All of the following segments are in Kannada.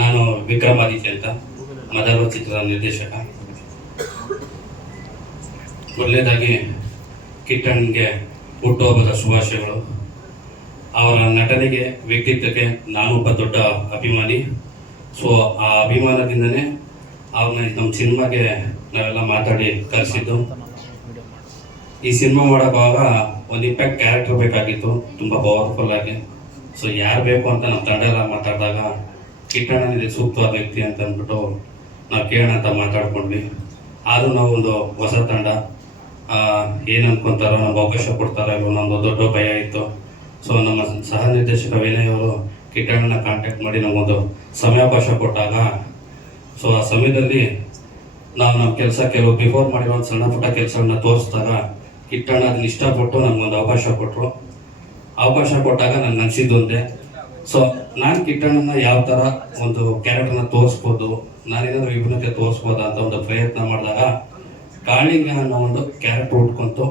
ನಾನು ವಿಕ್ರಮಾದಿತ್ಯ ಅಂತ ಮದರ್ವ ಚಿತ್ರದ ನಿರ್ದೇಶಕ. ಮೊದಲನೇದಾಗಿ ಕಿಟ್ಟಣ್ಗೆ ಹುಟ್ಟುಹಬ್ಬದ ಶುಭಾಶಯಗಳು. ಅವರ ನಟನೆಗೆ, ವ್ಯಕ್ತಿತ್ವಕ್ಕೆ ನಾನೊಬ್ಬ ದೊಡ್ಡ ಅಭಿಮಾನಿ. ಸೊ ಆ ಅಭಿಮಾನದಿಂದನೇ ಅವ್ರನ್ನ ನಮ್ಮ ಸಿನಿಮಾಗೆ ನಾವೆಲ್ಲ ಮಾತಾಡಿ ಕರೆಸಿದ್ದು. ಈ ಸಿನಿಮಾ ಮಾಡೋವಾಗ ಒಂದು ಇಂಪ್ಯಾಕ್ಟ್ ಕ್ಯಾರೆಕ್ಟರ್ ಬೇಕಾಗಿತ್ತು, ತುಂಬ ಪವರ್ಫುಲ್ ಆಗಿ. ಸೊ ಯಾರು ಬೇಕು ಅಂತ ನಮ್ಮ ತಂಡ ಎಲ್ಲ ಮಾತಾಡಿದಾಗ ಕಿಟ್ಟಣ್ಣನಿಗೆ ಸೂಕ್ತವಾದ ವ್ಯಕ್ತಿ ಅಂತ ಅಂದ್ಬಿಟ್ಟು ನಾವು ಕೇಳೋಣ ಅಂತ ಮಾತಾಡ್ಕೊಂಡ್ವಿ. ಆದರೂ ನಾವು ಒಂದು ಹೊಸ ತಂಡ, ಏನು ಅನ್ಕೊಂತಾರೋ, ನಮ್ಗೆ ಅವಕಾಶ ಕೊಡ್ತಾರೋ ಇಲ್ಲೋ ನಮ್ಮದು ದೊಡ್ಡ ಭಯ ಇತ್ತು. ಸೊ ನಮ್ಮ ಸಹ ನಿರ್ದೇಶಕ ವಿನಯ್ ಅವರು ಕಿಟ್ಟಣ್ಣನ ಕಾಂಟ್ಯಾಕ್ಟ್ ಮಾಡಿ ನಮಗೊಂದು ಸಮಯಾವಕಾಶ ಕೊಟ್ಟಾಗ, ಸೊ ಆ ಸಮಯದಲ್ಲಿ ನಾವು ನಮ್ಮ ಕೆಲಸ ಕೆಲವು ಬಿಫೋರ್ ಮಾಡಿರೋ ಒಂದು ಸಣ್ಣ ಪುಟ್ಟ ಕೆಲಸಗಳನ್ನ ತೋರಿಸಿದಾಗ ಕಿಟ್ಟಣ್ಣ ಅದನ್ನ ಇಷ್ಟಪಟ್ಟು ನಮಗೊಂದು ಅವಕಾಶ ಕೊಟ್ಟರು. ಅವಕಾಶ ಕೊಟ್ಟಾಗ ನನಗೆ ಅನಿಸಿದ್ದೊಂದೇ, ಸೊ ನಾನು ಕಿಟ್ಟಣ್ಣನ ಯಾವ ಥರ ಒಂದು ಕ್ಯಾರೆಕ್ಟರ್ನ ತೋರಿಸ್ಬೋದು, ನಾನೇನಾದರೂ ವಿಭಿನ್ನತೆ ತೋರಿಸ್ಬೋದಾ ಅಂತ ಒಂದು ಪ್ರಯತ್ನ ಮಾಡಿದಾಗ ಕಾಳಿಂಗ ಅನ್ನೋ ಒಂದು ಕ್ಯಾರೆಕ್ಟರ್ ಉಟ್ಕೊಂತು.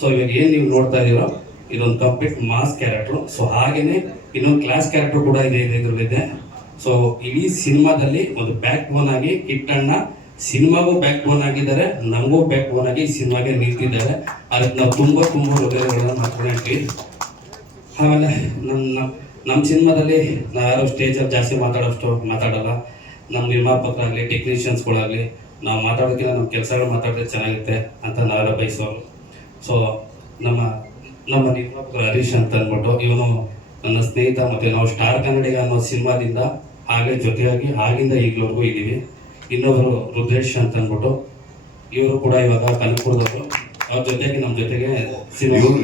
ಸೊ ಇವಾಗ ಏನು ನೀವು ನೋಡ್ತಾ ಇದ್ದೀರೋ ಇದೊಂದು ಕಂಪ್ಲೀಟ್ ಮಾಸ್ ಕ್ಯಾರೆಕ್ಟ್ರು. ಸೊ ಹಾಗೆಯೇ ಇನ್ನೊಂದು ಕ್ಲಾಸ್ ಕ್ಯಾರೆಕ್ಟರ್ ಕೂಡ ಇದರಲ್ಲಿದೆ. ಸೊ ಇಡೀ ಸಿನಿಮಾದಲ್ಲಿ ಒಂದು ಬ್ಯಾಕ್ ಬೋನ್ ಆಗಿ ಕಿಟ್ಟಣ್ಣ ಸಿನಿಮಾಗೂ ಬ್ಯಾಕ್ ಬೋನ್ ಆಗಿದ್ದಾರೆ, ನಮಗೂ ಬ್ಯಾಕ್ ಬೋನ್ ಆಗಿ ಈ ಸಿನಿಮಾಗೆ ನಿಂತಿದ್ದಾರೆ. ಅದಕ್ಕೆ ನಾವು ತುಂಬ ಹೃದಯಗಳನ್ನ ಮಾಡ್ಕೊಂಡಿರ್ತೀವಿ. ಆಮೇಲೆ ನಮ್ಮ ಸಿನಿಮಾದಲ್ಲಿ ನಾವು ಯಾರೋ ಸ್ಟೇಜಲ್ಲಿ ಜಾಸ್ತಿ ಮಾತಾಡಲ್ಲ. ನಮ್ಮ ನಿರ್ಮಾಪಕರಾಗಲಿ, ಟೆಕ್ನಿಷಿಯನ್ಸ್ಗಳಾಗಲಿ, ನಾವು ಮಾತಾಡೋದಕ್ಕಿಂತ ನಮ್ಮ ಕೆಲಸಗಳು ಮಾತಾಡಿದ್ರೆ ಚೆನ್ನಾಗಿರುತ್ತೆ ಅಂತ ನಾವೆಲ್ಲ ಬಯಸೋರು. ಸೊ ನಮ್ಮ ನಿರ್ಮಾಪಕರು ಹರೀಶ್ ಅಂತ ಅಂದ್ಬಿಟ್ಟು, ಇವನು ನನ್ನ ಸ್ನೇಹಿತ. ಮತ್ತು ನಾವು ಸ್ಟಾರ್ ಕನ್ನಡಿಗ ಅನ್ನೋ ಸಿನಿಮಾದಿಂದ ಹಾಗೆ ಜೊತೆಯಾಗಿ ಆಗಿಂದ ಈಗಲವರೆಗೂ ಇದ್ದೀವಿ. ಇನ್ನೊಬ್ಬರು ರುದ್ರೇಶ್ ಅಂತ ಅಂದ್ಬಿಟ್ಟು, ಇವರು ಕೂಡ ಇವಾಗ ಕನಕಪುರದವರು. ಅವ್ರ ಜೊತೆಗೆ ನಮ್ಮ ಜೊತೆಗೆ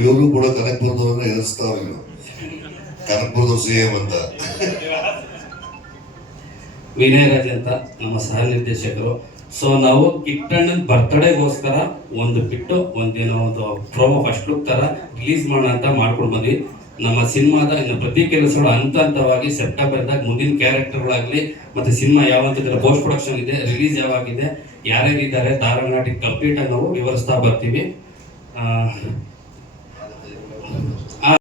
ಇವರು ಕೂಡ ಕನಕಪುರದವ್ರನ್ನ ಎದುರಿಸ್ತಾವೆ. ಕನಕಪುರದ ಸಿಎಂ ಅಂತ ವಿನಯ್ ರಾಜ್ ಅಂತ ನಮ್ಮ ಸಹ ನಿರ್ದೇಶಕರು. ಸೊ ನಾವು ಕಿಟ್ಟಣ್ಣನ ಬರ್ತ್ಡೇಗೋಸ್ಕರ ಒಂದು ಒಂದೇನೋ ಒಂದು ಪ್ರೋಮೋ ಫಸ್ಟ್ ಲುಕ್ ತರ ರಿಲೀಸ್ ಮಾಡೋಣ ಅಂತ ಮಾಡ್ಕೊಂಡು ಬಂದ್ವಿ. ನಮ್ಮ ಸಿನಿಮಾದ ಇನ್ನು ಪ್ರತಿ ಕೆಲಸಗಳು ಹಂತವಾಗಿ ಸೆಪ್ಟೆಂಬರ್ದಾಗ ಮುಂದಿನ ಕ್ಯಾರೆಕ್ಟರ್ಗಳಾಗಲಿ ಮತ್ತು ಸಿನಿಮಾ ಯಾವಂತ ಪೋಸ್ಟ್ ಪ್ರೊಡಕ್ಷನ್ ಇದೆ, ರಿಲೀಸ್ ಯಾವಾಗಿದೆ, ಯಾರ್ಯಾರಿದ್ದಾರೆ, ತಾರಾನಾಟಿ ಕಂಪ್ಲೀಟ್ ಆಗಿ ನಾವು ವಿವರಿಸ್ತಾ ಬರ್ತೀವಿ.